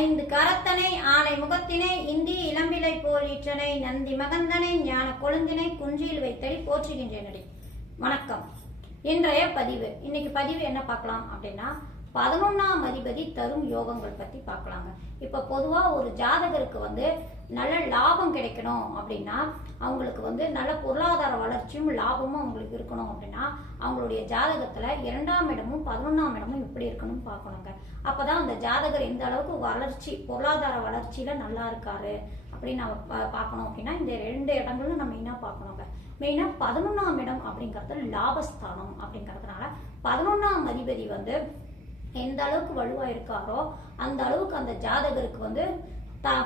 ஐந்து கரத்தனை ஆலை முகத்தினை இந்தி இளம்பிலை போலீற்றனை நந்தி மகந்தனை ஞான கொழுந்தினை குஞ்சியில் வைத்தடி போற்றுகின்றனடி. வணக்கம். இன்றைய பதிவு. இன்னைக்கு பதிவு என்ன பார்க்கலாம் அப்படின்னா பதினொன்றாம் அதிபதி தரும் யோகங்கள் பற்றி பார்க்கலாங்க. இப்போ பொதுவாக ஒரு ஜாதகருக்கு வந்து நல்ல லாபம் கிடைக்கணும் அப்படின்னா அவங்களுக்கு வந்து நல்ல பொருளாதார வளர்ச்சியும் லாபமும் அவங்களுக்கு இருக்கணும் அப்படின்னா அவங்களுடைய ஜாதகத்தில் இரண்டாம் இடமும் பதினொன்றாம் இடமும் இப்படி இருக்கணும்னு பார்க்கணுங்க. அப்போ தான் அந்த ஜாதகர் எந்த அளவுக்கு வளர்ச்சி பொருளாதார வளர்ச்சியில் நல்லா இருக்காரு அப்படின்னு நம்ம பா- பார்க்கணும் அப்படின்னா இந்த ரெண்டு இடங்களும் நம்ம மெயினாக பார்க்கணுங்க. மெயினாக பதினொன்றாம் இடம் அப்படிங்கிறது லாபஸ்தானம் அப்படிங்கிறதுனால பதினொன்றாம் அதிபதி வந்து எந்த அளவுக்கு வலுவா இருக்காரோ அந்த அளவுக்கு அந்த ஜாதகருக்கு வந்து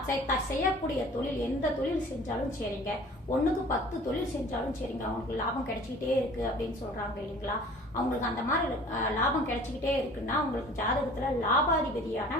செய்- செய்யக்கூடிய தொழில் எந்த தொழில் செஞ்சாலும் சரிங்க. ஒண்ணுக்கு பத்து தொழில் செஞ்சாலும் சரிங்க. அவங்களுக்கு லாபம் கிடைச்சிக்கிட்டே இருக்கு அப்படின்னு சொல்றாங்க இல்லைங்களா? அவங்களுக்கு அந்த மாதிரி லாபம் கிடைச்சிக்கிட்டே இருக்குன்னா அவங்களுக்கு ஜாதகத்துல லாபாதிபதியான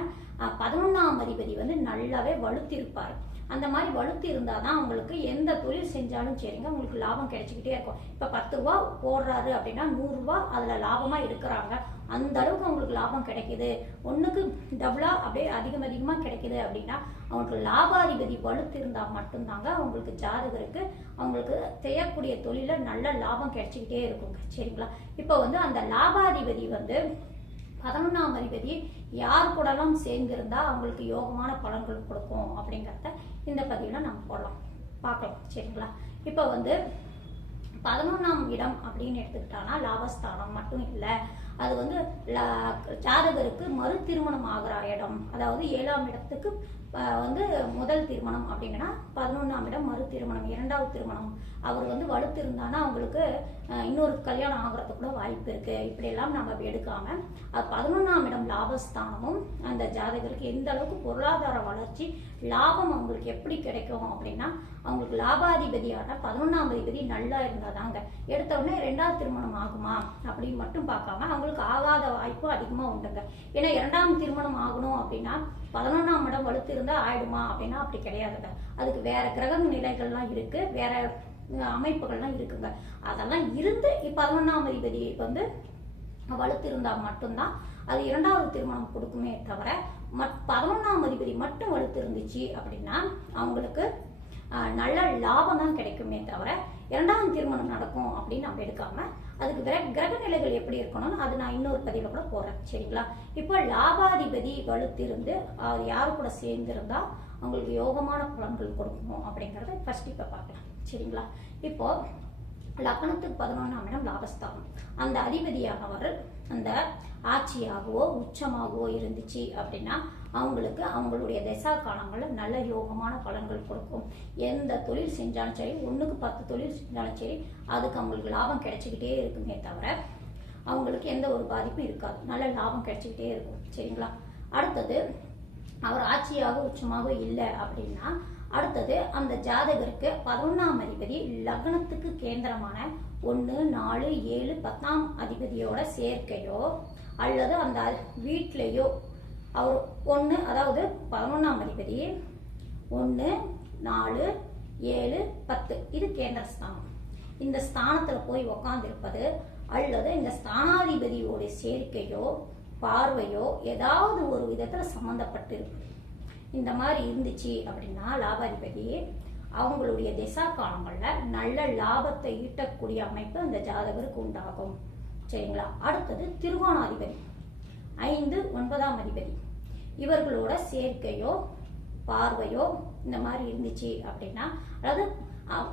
பதினொன்னாம் அதிபதி வந்து நல்லாவே வலுத்திருப்பார். அந்த மாதிரி வலுத்து இருந்தாதான் அவங்களுக்கு எந்த தொழில் செஞ்சாலும் சரிங்க. அவங்களுக்கு லாபம் கிடைச்சிக்கிட்டே இருக்கும். இப்ப பத்து ரூபா போடுறாரு அப்படின்னா நூறு ரூபா அதுல லாபமா எடுக்கிறாங்க. அந்த அளவுக்கு அவங்களுக்கு லாபம் கிடைக்குது. ஒன்றுக்கு டபுளாக அப்படியே அதிகம் அதிகமாக கிடைக்குது அப்படின்னா அவங்களுக்கு லாபாதிபதி வலுத்து மட்டும்தாங்க அவங்களுக்கு ஜாதகருக்கு அவங்களுக்கு செய்யக்கூடிய தொழிலில் நல்ல லாபம் கிடைச்சிக்கிட்டே இருக்கும் சரிங்களா? இப்போ வந்து அந்த லாபாதிபதி வந்து பதினொன்றாம் அதிபதி யார் கூடலாம் சேர்ந்திருந்தா அவங்களுக்கு யோகமான பலன்கள் கொடுக்கும் அப்படிங்கிறத இந்த பதிவில் நம்ம போடலாம். பார்க்கலாம். சரிங்களா? இப்போ வந்து பதினொன்றாம் இடம் அப்படின்னு எடுத்துக்கிட்டானா லாபஸ்தானம் மட்டும் இல்லை. அது வந்து ஜாதகருக்கு மறு திருமணம் ஆகிற இடம் அதாவது ஏழாம் இடத்துக்கு வந்து முதல் திருமணம் அப்படிங்கன்னா பதினொன்றாம் இடம் மறு திருமணம் இரண்டாவது திருமணம். அவர் வந்து வலுத்து இருந்தானா அவங்களுக்கு இன்னொரு கல்யாணம் ஆகுறதுக்கு கூட வாய்ப்பு இருக்கு. இப்படியெல்லாம் நம்ம எடுக்காம அது பதினொன்றாம் இடம் லாபஸ்தானமும் அந்த ஜாதகருக்கு எந்த அளவுக்கு பொருளாதார வளர்ச்சி லாபம் அவங்களுக்கு எப்படி கிடைக்கும் அப்படின்னா அவங்களுக்கு லாபாதிபதியான பதினொன்றாம் அதிபதி நல்லா இருந்தாதாங்க. எடுத்தவுடனே ரெண்டாவது திருமணம் ஆகுமா அப்படின்னு மட்டும் பார்க்காம அவங்களுக்கு ஆகாத வாய்ப்பு அதிகமாக உண்டுங்க. ஏன்னா இரண்டாம் திருமணம் ஆகணும் அப்படின்னா பதினொன்றாம் இடம் வலுத்து இருந்தால் ஆயிடுமா அப்படின்னா அப்படி கிடையாதுங்க. அதுக்கு வேற கிரக நிலைகள்லாம் இருக்கு வேற அமைப்புகள்லாம் இருக்குங்க. அதெல்லாம் இருந்து பதினொன்றாம் அதிபதி வந்து வலுத்து இருந்தால் மட்டும்தான் அது இரண்டாவது திருமணம் கொடுக்குமே தவிர மட் பதினொன்றாம் அதிபதி மட்டும் வலுத்து இருந்துச்சு அப்படின்னா அவங்களுக்கு நல்ல லாபம் தான் கிடைக்குமே தவிர இரண்டாம் திருமணம் நடக்கும் அப்படின்னு நம்ம எடுக்காம அதுக்கு வேற கிரக நிலைகள் எப்படி இருக்கணும்னு அது நான் இன்னொரு பதிவில் கூட போடுறேன் சரிங்களா? இப்போ லாபாதிபதி வலுத்திருந்து அவர் யாரு கூட சேர்ந்திருந்தா அவங்களுக்கு யோகமான பலன்கள் கொடுக்கணும் அப்படிங்கிறத ஃபர்ஸ்ட் இப்போ பார்க்கலாம். சரிங்களா? இப்போ லக்னத்துக்கு பதினொன்றாம் இடம் லாபஸ்தானம். அந்த அதிபதியானவர் அந்த ஆட்சியாகவோ உச்சமாகவோ இருந்துச்சு அப்படின்னா அவங்களுக்கு அவங்களுடைய தசா காலங்களில் நல்ல யோகமான பலன்கள் கொடுக்கும். எந்த தொழில் செஞ்சாலும் சரி ஒன்றுக்கு பத்து தொழில் செஞ்சாலும் சரி அதுக்கு அவங்களுக்கு லாபம் கிடைச்சிக்கிட்டே இருக்குமே தவிர அவங்களுக்கு எந்த ஒரு பாதிப்பும் இருக்காது. நல்ல லாபம் கிடைச்சிக்கிட்டே இருக்கும். சரிங்களா? அடுத்தது அவர் ஆட்சியாக உச்சமாக இல்லை அப்படின்னா அடுத்தது அந்த ஜாதகருக்கு பதினொன்றாம் அதிபதி லக்னத்துக்கு கேந்திரமான ஒன்று நாலு ஏழு பத்தாம் அதிபதியோட சேர்க்கையோ அல்லது அந்த வீட்லேயோ அவர் ஒன்று அதாவது பதினொன்றாம் அதிபதி ஒன்று நாலு ஏழு பத்து இது கேந்திரஸ்தானம் இந்த ஸ்தானத்தில் போய் உக்காந்துருப்பது அல்லது இந்த ஸ்தானாதிபதியோட சேர்க்கையோ பார்வையோ ஏதாவது ஒரு விதத்தில் சம்பந்தப்பட்டு இந்த மாதிரி இருந்துச்சு அப்படின்னா லாபாதிபதி அவங்களுடைய திசா காலங்களில் நல்ல லாபத்தை ஈட்டக்கூடிய அமைப்பு அந்த ஜாதகருக்கு உண்டாகும். சரிங்களா? அடுத்தது திருகோணாதிபதி. ஐந்து ஒன்பதாம் அதிபதி. இவர்களோட சேர்க்கையோ பார்வையோ இந்த மாதிரி இருந்துச்சு அப்படின்னா அதாவது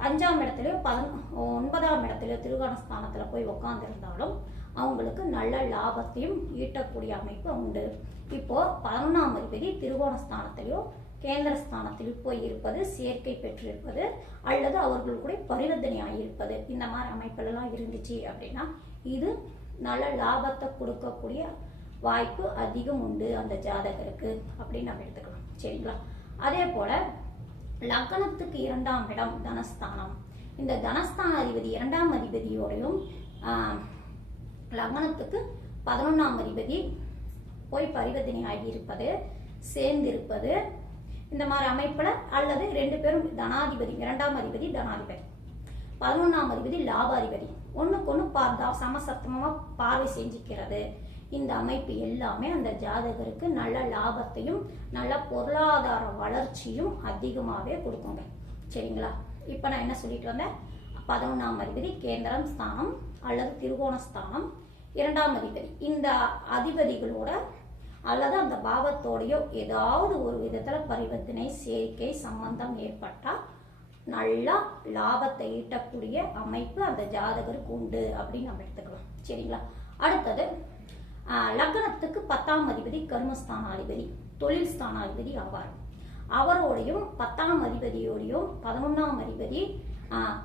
அஞ்சாம் இடத்துலயோ பதன் ஒன்பதாம் இடத்துலயோ திருகோணஸ்தானத்துல போய் உட்காந்துருந்தாலும் அவங்களுக்கு நல்ல லாபத்தையும் ஈட்டக்கூடிய அமைப்பு உண்டு. இப்போ பதினொன்றாம் அதிபதி திருவோணஸ்தானத்திலையும் கேந்திர ஸ்தானத்திலும் போய் இருப்பது சேர்க்கை பெற்றிருப்பது அல்லது அவர்களுடைய பரிவர்த்தனை ஆகியிருப்பது இந்த மாதிரி அமைப்புலாம் இருந்துச்சு அப்படின்னா இது நல்ல லாபத்தை கொடுக்கக்கூடிய வாய்ப்பு அதிகம் உண்டு அந்த ஜாதகருக்கு அப்படின்னு நம்ம எடுத்துக்கலாம். சரிங்களா? அதே போல லக்னத்துக்கு இரண்டாம் இடம் தனஸ்தானம். இந்த தனஸ்தான அதிபதி இரண்டாம் அதிபதியோடையும் ஆஹ், லக்னத்துக்கு பதினொன்றாம் அதிபதி போய் பரிவர்த்தனை ஆகி இருப்பது சேர்ந்திருப்பது இந்த மாதிரி அமைப்பில் அல்லது ரெண்டு பேரும் தனாதிபதி இரண்டாம் அதிபதி தனாதிபதி. பதினொன்றாம் அதிபதி லாபாதிபதி. ஒன்றுக்கு ஒன்று பார்த்தா சமசத்தமாக பார்வை செஞ்சுக்கிறது. இந்த அமைப்பு எல்லாமே அந்த ஜாதகருக்கு நல்ல லாபத்தையும் நல்ல பொருளாதார வளர்ச்சியும் அதிகமாகவே கொடுக்குங்க. சரிங்களா? இப்போ நான் என்ன சொல்லிட்டு வந்தேன்? பதினொன்றாம் அதிபதி கேந்திரம் ஸ்தானம் அல்லது திருகோண ஸ்தானம். இரண்டாம் அதிபதி. இந்த அதிபதிகளோட அல்லது அந்த பாவத்தோடையோ ஏதாவது ஒரு விதத்தில் பரிவர்த்தனை சேர்க்கை சம்பந்தம் ஏற்பட்டால் நல்லா லாபத்தை ஈட்டக்கூடிய அமைப்பு அந்த ஜாதகருக்கு உண்டு அப்படின்னு நம்ம எடுத்துக்கலாம். சரிங்களா? அடுத்தது லக்னத்துக்கு பத்தாம் அதிபதி கர்மஸ்தானாதிபதி தொழில் ஸ்தானாதிபதி ஆவார். அவரோடையும் பத்தாம் அதிபதியோடையும் பதினொன்றாம் அதிபதி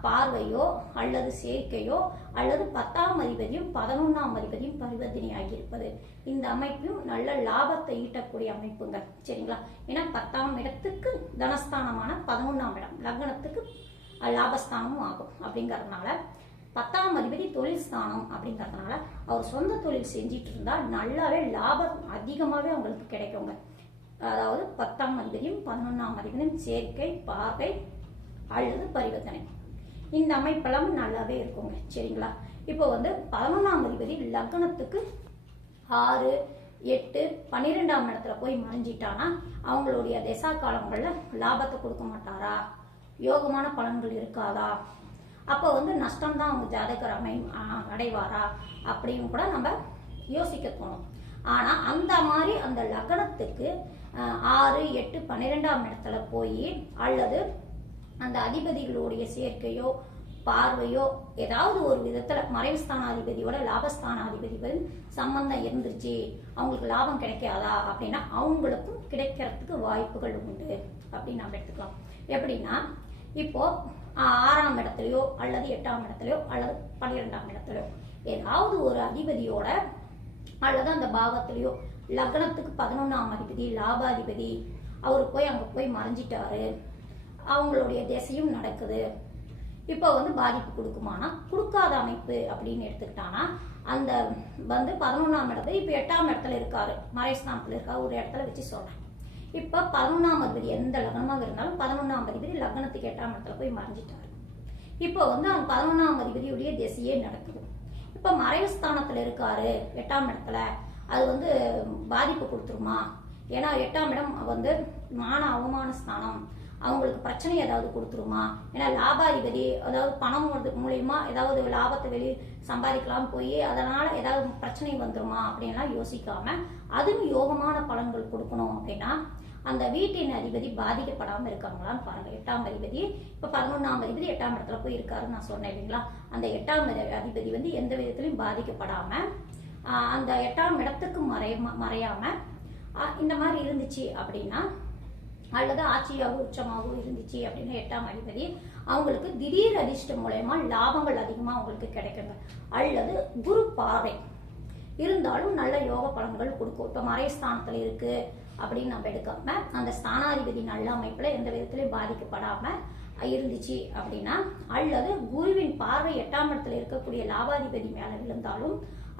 பார்வையோ அல்லது சேர்க்கையோ அல்லது பத்தாம் அதிபதியும் பதினொன்றாம் அதிபதியும் பரிவர்த்தனையாகி இருப்பது இந்த அமைப்பும் நல்ல லாபத்தை ஈட்டக்கூடிய அமைப்புங்க சரிங்களா? ஏன்னா பத்தாம் இடத்துக்கு தனஸ்தானமான பதினொன்றாம் இடம். லக்னத்துக்கு லாபஸ்தானமும் ஆகும் அப்படிங்கறதுனால. பத்தாம் அதிபதி தொழில் ஸ்தானம் அப்படிங்கறதுனால அவர் சொந்த தொழில் செஞ்சிட்டு இருந்தா நல்லாவே லாபம் அதிகமாகவே அவங்களுக்கு கிடைக்குங்க. அதாவது பத்தாம் அதிபதியும் பதினொன்றாம் அதிபதியும் சேர்க்கை பார்வை அல்லது பரிவர்த்தனை. இந்த அமைப்பெல்லாம் நல்லாவே இருக்குங்க. சரிங்களா? இப்போ வந்து பதினொன்றாம் அதிபதி லக்னத்துக்கு ஆறு எட்டு பன்னிரெண்டாம் இடத்துல போய் மறைஞ்சிட்டானா அவங்களுடைய திசா காலங்களில் லாபத்தை கொடுக்க மாட்டாரா? யோகமான பலன்கள் இருக்காதா? அப்போ வந்து நஷ்டம்தான் அவங்க ஜாதகர் அமை அடைவாரா? அப்படின்னு கூட நம்ம யோசிக்க தோணும். ஆனால் அந்த மாதிரி அந்த லக்னத்துக்கு ஆறு எட்டு பன்னிரெண்டாம் இடத்துல போய் அல்லது அந்த அதிபதிகளுடைய சேர்க்கையோ பார்வையோ ஏதாவது ஒரு விதத்துல மறைவு ஸ்தானாதிபதியோட லாபஸ்தானாதிபதிகள் சம்பந்தம் இருந்துருச்சு அவங்களுக்கு லாபம் கிடைக்காதா? அப்படின்னா அவங்களுக்கும் கிடைக்கிறதுக்கு வாய்ப்புகள் உண்டு. அப்படின்னு நம்ம எடுத்துக்கலாம். எப்படின்னா இப்போ ஆறாம் இடத்துலயோ அல்லது எட்டாம் இடத்துலயோ அல்லது பன்னிரெண்டாம் இடத்துலயோ ஏதாவது ஒரு அதிபதியோட அல்லது அந்த பாவத்திலையோ லக்னத்துக்கு பதினொன்றாம் அதிபதி லாபாதிபதி அவர் போய் அங்கே போய் மறைஞ்சிட்டாரு. அவங்களுடைய திசையும் நடக்குது. இப்போ வந்து பாதிப்பு கொடுக்குமானா கொடுக்காத அமைப்பு அப்படின்னு எடுத்துக்கிட்டானா அந்த வந்து பதினொன்றாம் இடத்துல இப்போ எட்டாம் இடத்துல இருக்காரு. மறைஸ்தானத்தில் இருக்காரு ஒரு இடத்துல வச்சு சொல்றேன். இப்போ பதினொன்றாம் அதிபதி எந்த லக்னமாக இருந்தாலும் பதினொன்றாம் அதிபதி லக்னத்துக்கு எட்டாம் இடத்துல போய் மறைஞ்சிட்டாரு. இப்போ வந்து அந்த பதினொன்றாம் அதிபதியுடைய திசையே நடக்குது. இப்போ மறைவு ஸ்தானத்தில் இருக்காரு எட்டாம் இடத்துல. அது வந்து பாதிப்பு கொடுத்துருமா? ஏன்னா எட்டாம் இடம் வந்து மான அவமான ஸ்தானம். அவங்களுக்கு பிரச்சனை ஏதாவது கொடுத்துருமா? ஏன்னா லாபாதிபதி அதாவது பணம் மூலயமா ஏதாவது லாபத்தை வெளியே சம்பாதிக்கலாம் போய் அதனால ஏதாவது பிரச்சனை வந்துருமா அப்படின்லாம் யோசிக்காம அதுவும் யோகமான பலன்கள் கொடுக்கணும் அப்படின்னா அந்த வீட்டின் அதிபதி பாதிக்கப்படாம இருக்காங்களான்னு பாருங்க. எட்டாம் அதிபதி இப்ப பதினொன்னாம் அதிபதி எட்டாம் இடத்துல போய் இருக்காருன்னு நான் சொன்னேன் இல்லைங்களா? அந்த எட்டாம் அதிபதி வந்து எந்த விதத்திலையும் பாதிக்கப்படாம அந்த எட்டாம் இடத்துக்கு மறைய மறையாம இந்த மாதிரி இருந்துச்சு அப்படின்னா அல்லது ஆட்சியாகவும் உச்சமாகவும் இருந்துச்சு அப்படின்னா எட்டாம் அதிபதி அவங்களுக்கு திடீர் அதிர்ஷ்டம் மூலயமா லாபங்கள் அதிகமாக அவங்களுக்கு கிடைக்குங்க. அல்லது குரு பாதை இருந்தாலும் நல்ல யோக பலன்கள் கொடுக்கும். இப்போ மறைஸ்தானத்தில் இருக்கு அப்படின்னு நம்ம எடுக்காம அந்த ஸ்தானாதிபதி நல்ல அமைப்புல எந்த விதத்திலையும் பாதிக்கப்படாம இருந்துச்சு அப்படின்னா அல்லது குருவின் பார்வை எட்டாம் இடத்துல இருக்கக்கூடிய லாபாதிபதி மேல விழுந்தாலும்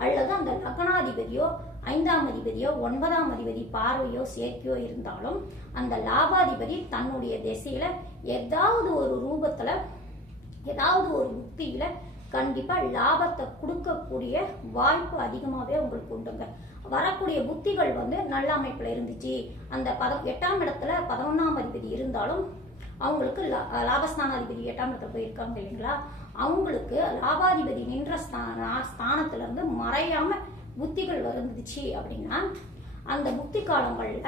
அல்லது அந்த லக்னாதிபதியோ ஐந்தாம் அதிபதியோ ஒன்பதாம் அதிபதி பார்வையோ சேர்க்கையோ இருந்தாலும் அந்த லாபாதிபதி தன்னுடைய திசையில ஏதாவது ஒரு ரூபத்துல ஏதாவது ஒரு புத்தியில கண்டிப்பா லாபத்தை கொடுக்கக்கூடிய வாய்ப்பு அதிகமாவே உங்களுக்கு உண்டுங்க. வரக்கூடிய புத்திகள் வந்து நல்ல அமைப்புல இருந்துச்சு. அந்த பத எட்டாம் இடத்துல பதினொன்னாம் அதிபதி இருந்தாலும் அவங்களுக்கு லா- லாபஸ்தானாதிபதி எட்டாம் இடத்துல போயிருக்காங்க இல்லைங்களா? அவங்களுக்கு லாபாதிபதி நின்ற ஸ்தான ஸ்தானத்துல இருந்து மறையாம புத்திகள் வந்துச்சு அப்படின்னா அந்த புத்தி காலங்களில்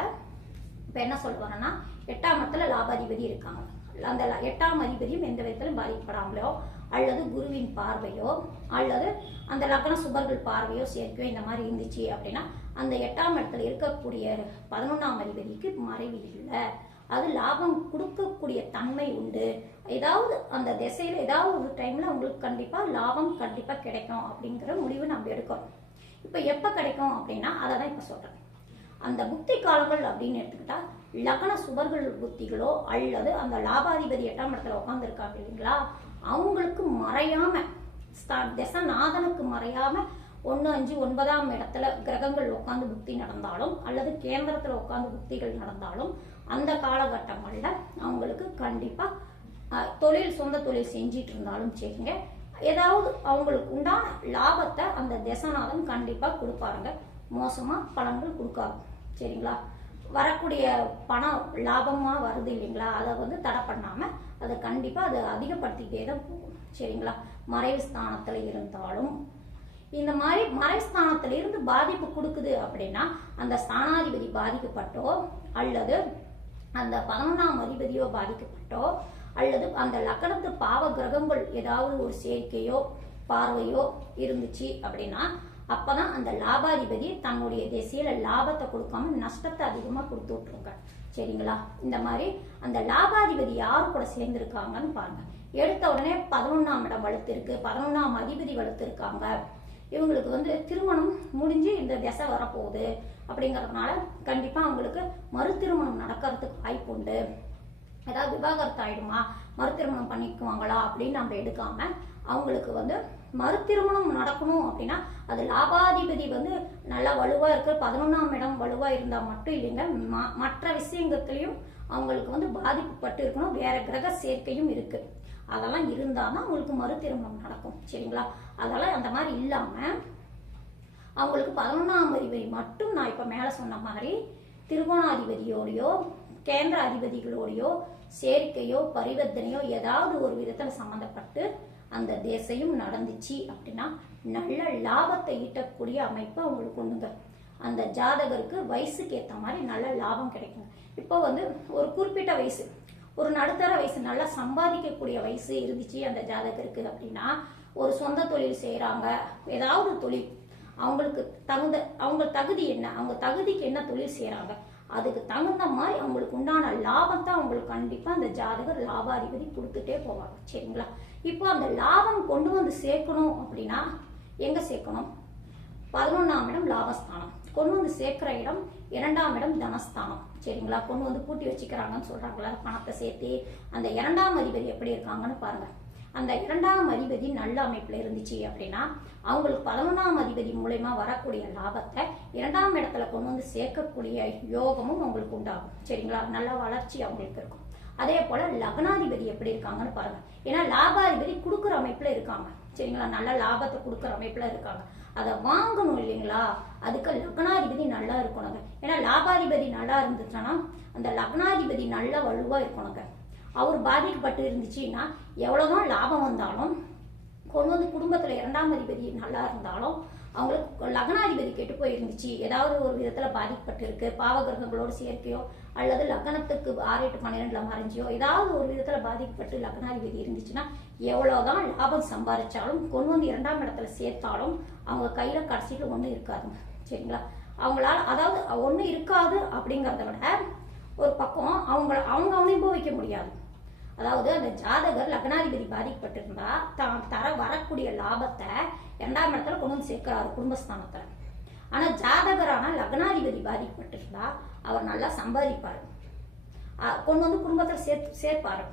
இப்போ என்ன சொல்லுவாங்கன்னா எட்டாம் இடத்துல லாபாதிபதி இருக்காங்க. அந்த ல- எட்டாம் அதிபதியும் எந்த விதத்திலும் பாதிக்கப்படாமலோ அல்லது குருவின் பார்வையோ அல்லது அந்த லக்ன சுபர்கள் பார்வையோ சேர்க்கையோ இந்த மாதிரி இருந்துச்சு அப்படின்னா அந்த எட்டாம் இடத்துல இருக்கக்கூடிய பதினொன்றாம் அதிபதிக்கு மறைவு இல்லை. அது லாபம் கொடுக்கக்கூடிய தன்மை உண்டு. ஏதாவது அந்த திசையில் ஏதாவது ஒரு டைமில் உங்களுக்கு கண்டிப்பாக லாபம் கண்டிப்பாக கிடைக்கும் அப்படிங்கிற முடிவு நம்ம எடுக்கணும் இப்போ எப்போ கிடைக்கும் அப்படின்னா அதை தான் இப்போ சொல்கிறேன் அந்த புத்தி காலங்கள் அப்படின்னு எடுத்துக்கிட்டா லக்ன சுபர்கள் புத்திகளோ அல்லது அந்த லாபாதிபதி எட்டாம் இடத்துல உட்காந்துருக்காங்க இல்லைங்களா அவங்களுக்கு மறையாம ஸ்தா- தசநாதனுக்கு மறையாம ஒன்று அஞ்சு ஒன்பதாம் இடத்துல கிரகங்கள் உட்காந்து புத்தி நடந்தாலும் அல்லது கேந்திரத்தில் உட்காந்து புத்திகள் நடந்தாலும் அந்த காலகட்டங்களில் அவங்களுக்கு கண்டிப்பாக தொழில் சொந்த தொழில் செஞ்சிட்டு இருந்தாலும் சரிங்க. ஏதாவது அவங்களுக்கு உண்டான லாபத்தை அந்த தசநாதன் கண்டிப்பாக கொடுப்பாருங்க. மோசமாக பலன்கள் கொடுக்காது. சரிங்களா? வரக்கூடிய பணம் லாபமாக வருது இல்லைங்களா? அதை வந்து தடை பண்ணாமல் அதை கண்டிப்பாக அதை அதிகப்படுத்திக்கிட்டே தான் போகும். சரிங்களா? மறைவு ஸ்தானத்தில் இருந்தாலும் இந்த மாதிரி மறைஸ்தானத்துல இருந்து பாதிப்பு கொடுக்குது அப்படின்னா அந்த ஸ்தானாதிபதி பாதிக்கப்பட்டோ அல்லது அந்த பதினொன்றாம் அதிபதியோ பாதிக்கப்பட்டோ அல்லது அந்த லக்கணத்து பாவ கிரகங்கள் ஏதாவது ஒரு சேர்க்கையோ பார்வையோ இருந்துச்சு அப்படின்னா அப்பதான் அந்த லாபாதிபதி தன்னுடைய திசையில லாபத்தை கொடுக்காம நஷ்டத்தை அதிகமா கொடுத்து விட்டுருங்க. சரிங்களா? இந்த மாதிரி அந்த லாபாதிபதி யார் கூட சேர்ந்திருக்காங்கன்னு பாருங்க. எடுத்த உடனே பதினொன்னாம் இடம் வலுத்திருக்கு பதினொன்னாம் அதிபதி வலுத்திருக்காங்க இவங்களுக்கு வந்து திருமணம் முடிஞ்சு இந்த திசை வரப்போகுது. அப்படிங்கறதுனால கண்டிப்பா அவங்களுக்கு மறு திருமணம் நடக்கிறதுக்கு வாய்ப்பு உண்டு ஏதாவது விவாகரத்து ஆயிடுமா? மறுதிருமணம் பண்ணிக்குவாங்களா? அப்படின்னு நம்ம எடுக்காம அவங்களுக்கு வந்து மறுதிருமணம் நடக்கணும் அப்படின்னா அது லாபாதிபதி வந்து நல்லா வலுவா இருக்கு. பதினொன்றாம் இடம் வலுவா இருந்தா மட்டும் இல்லைங்க. ம- மற்ற விஷயங்கத்திலையும் அவங்களுக்கு வந்து பாதிப்புப்பட்டு இருக்கணும். வேற கிரக சேர்க்கையும் இருக்கு. அதெல்லாம் இருந்தாதான் அவங்களுக்கு மறுதிருமணம் நடக்கும். சரிங்களா? அதெல்லாம் அந்த மாதிரி இல்லாம அவங்களுக்கு பதினொன்றாம் அதிபதி மட்டும் நான் இப்போ மேலே சொன்ன மாதிரி திருகோணாதிபதியோடையோ கேந்திர அதிபதிகளோடையோ சேர்க்கையோ பரிவர்த்தனையோ ஏதாவது ஒரு விதத்தில் சம்மந்தப்பட்டு அந்த தேசையும் நடந்துச்சு அப்படின்னா நல்ல லாபத்தை ஈட்டக்கூடிய அமைப்பு அவங்களுக்கு உண்டுங்க அந்த ஜாதகருக்கு வயசுக்கு ஏற்ற மாதிரி நல்ல லாபம் கிடைக்குங்க. இப்போ வந்து ஒரு குறிப்பிட்ட வயசு ஒரு நடுத்தர வயசு நல்லா சம்பாதிக்கக்கூடிய வயசு இருந்துச்சு அந்த ஜாதகருக்கு அப்படின்னா ஒரு சொந்த தொழில் செய்கிறாங்க ஏதாவது தொழில் அவங்களுக்கு தகுந்த அவங்க தகுதி என்ன அவங்க தகுதிக்கு என்ன தொழில் செய்கிறாங்க அதுக்கு தகுந்த மாதிரி அவங்களுக்கு உண்டான லாபத்தை அவங்களுக்கு கண்டிப்பாக அந்த ஜாதகர் லாபாதிபதி கொடுத்துட்டே போவாங்க. சரிங்களா? இப்போ அந்த லாபம் கொண்டு வந்து சேர்க்கணும் அப்படின்னா எங்கே சேர்க்கணும்? பதினொன்றாம் இடம் லாபஸ்தானம். கொண்டு வந்து சேர்க்குற இடம் இரண்டாம் இடம் தனஸ்தானம். சரிங்களா? கொண்டு வந்து பூட்டி வச்சுக்கிறாங்கன்னு சொல்கிறாங்களா பணத்தை சேர்த்து அந்த இரண்டாம் அதிபதி எப்படி இருக்காங்கன்னு பாருங்கள் அந்த இரண்டாம் அதிபதி நல்ல அமைப்பில் இருந்துச்சு அப்படின்னா அவங்களுக்கு பதினொன்றாம் அதிபதி மூலயமா வரக்கூடிய லாபத்தை இரண்டாம் இடத்துல கொண்டு வந்து சேர்க்கக்கூடிய யோகமும் அவங்களுக்கு உண்டாகும். சரிங்களா? நல்ல வளர்ச்சி அவங்களுக்கு இருக்கும். அதே போல லக்னாதிபதி எப்படி இருக்காங்கன்னு பாருங்க. ஏன்னா லாபாதிபதி கொடுக்குற அமைப்புல இருக்காங்க. சரிங்களா? நல்ல லாபத்தை கொடுக்குற அமைப்புல இருக்காங்க. அதை வாங்கணும் இல்லைங்களா? அதுக்கு லக்னாதிபதி நல்லா இருக்கணுங்க. ஏன்னா லாபாதிபதி நல்லா இருந்துச்சுன்னா அந்த லக்னாதிபதி நல்ல வலுவா இருக்கணுங்க. அவர் பாதிக்கப்பட்டு இருந்துச்சுன்னா எவ்வளோதான் லாபம் வந்தாலும் கொண்டு வந்து குடும்பத்தில் இரண்டாம் அதிபதி நல்லா இருந்தாலும் அவங்களுக்கு லக்னாதிபதி கெட்டு போயிருந்துச்சு. ஏதாவது ஒரு விதத்தில் பாதிக்கப்பட்டிருக்கு. பாவகிரகங்களோட சேர்க்கையோ அல்லது லக்னத்துக்கு ஆறு எட்டு பன்னிரெண்டில் மறைஞ்சியோ ஏதாவது ஒரு விதத்தில் பாதிக்கப்பட்டு லக்னாதிபதி இருந்துச்சுன்னா எவ்வளோதான் லாபம் சம்பாதிச்சாலும் கொண்டு வந்து இரண்டாம் இடத்துல சேர்த்தாலும் அவங்க கையில் கடைசியில் ஒன்றும் இருக்காதுங்க சரிங்களா? அவங்களால அதாவது ஒன்றும் இருக்காது அப்படிங்கிறத விட ஒரு பக்கம் அவங்க அவங்க அனுபவிக்க முடியாது. அதாவது அந்த ஜாதகர் லக்னாதிபதி பாதிக்கப்பட்டிருந்தா தான் தர வரக்கூடிய லாபத்தை இரண்டாம் இடத்துல கொண்டு வந்து சேர்க்கிறாரு குடும்பஸ்தானத்துல. ஆனா ஜாதகரான லக்னாதிபதி பாதிக்கப்பட்டிருந்தா அவர் நல்லா சம்பாதிப்பார். கொண்டு வந்து குடும்பத்தில் சேர்த்து சேர்ப்பாரு.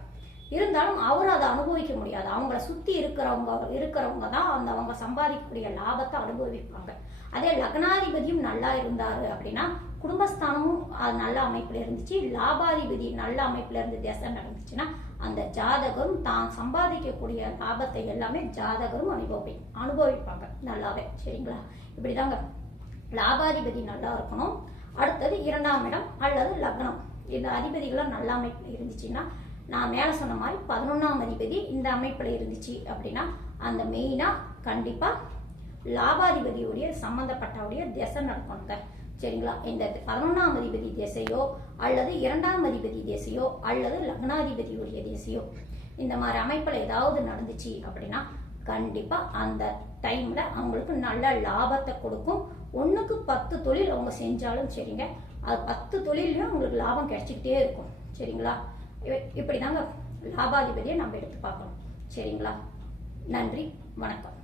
இருந்தாலும் அவர் அதை அனுபவிக்க முடியாது. அவங்கள சுத்தி இருக்கிறவங்க இருக்கிறவங்க தான் அந்த அவங்க சம்பாதிக்கக்கூடிய லாபத்தை அனுபவிப்பாங்க. அதே லக்னாதிபதியும் நல்லா இருந்தாரு அப்படின்னா குடும்பஸ்தானமும் அது நல்ல அமைப்புல இருந்துச்சு. லாபாதிபதி நல்ல அமைப்புல இருந்து திசை நடந்துச்சுன்னா அந்த ஜாதகரும் தான் சம்பாதிக்கக்கூடிய லாபத்தை எல்லாமே ஜாதகரும் அனுபவி அனுபவிப்பாங்க. நல்லாவே. சரிங்களா? இப்படிதாங்க. லாபாதிபதி நல்லா இருக்கணும். அடுத்தது இரண்டாம் இடம் அல்லது லக்னம். இந்த அதிபதிகளும் நல்ல அமைப்புல இருந்துச்சுன்னா நான் மேல சொன்ன மாதிரி பதினொன்னாம் அதிபதி இந்த அமைப்புல இருந்துச்சு அப்படின்னா அந்த மெயினா கண்டிப்பா லாபாதிபதியுடைய சம்பந்தப்பட்டவுடைய திசை நடக்கணுங்க. சரிங்களா? இந்த பதினொன்றாம் அதிபதி திசையோ அல்லது இரண்டாம் அதிபதி திசையோ அல்லது லக்னாதிபதியுடைய திசையோ இந்த மாதிரி அமைப்புல ஏதாவது நடந்துச்சு அப்படின்னா கண்டிப்பா அந்த டைம்ல அவங்களுக்கு நல்ல லாபத்தை கொடுக்கும். ஒண்ணுக்கு பத்து தொழில் அவங்க செஞ்சாலும் சரிங்க. அது பத்து தொழிலையும் அவங்களுக்கு லாபம் கிடைச்சிக்கிட்டே இருக்கும். சரிங்களா? இப்படி இப்படிதாங்க லாபாதிபதியை நம்ம எடுத்து பார்க்கணும். சரிங்களா? நன்றி. வணக்கம்.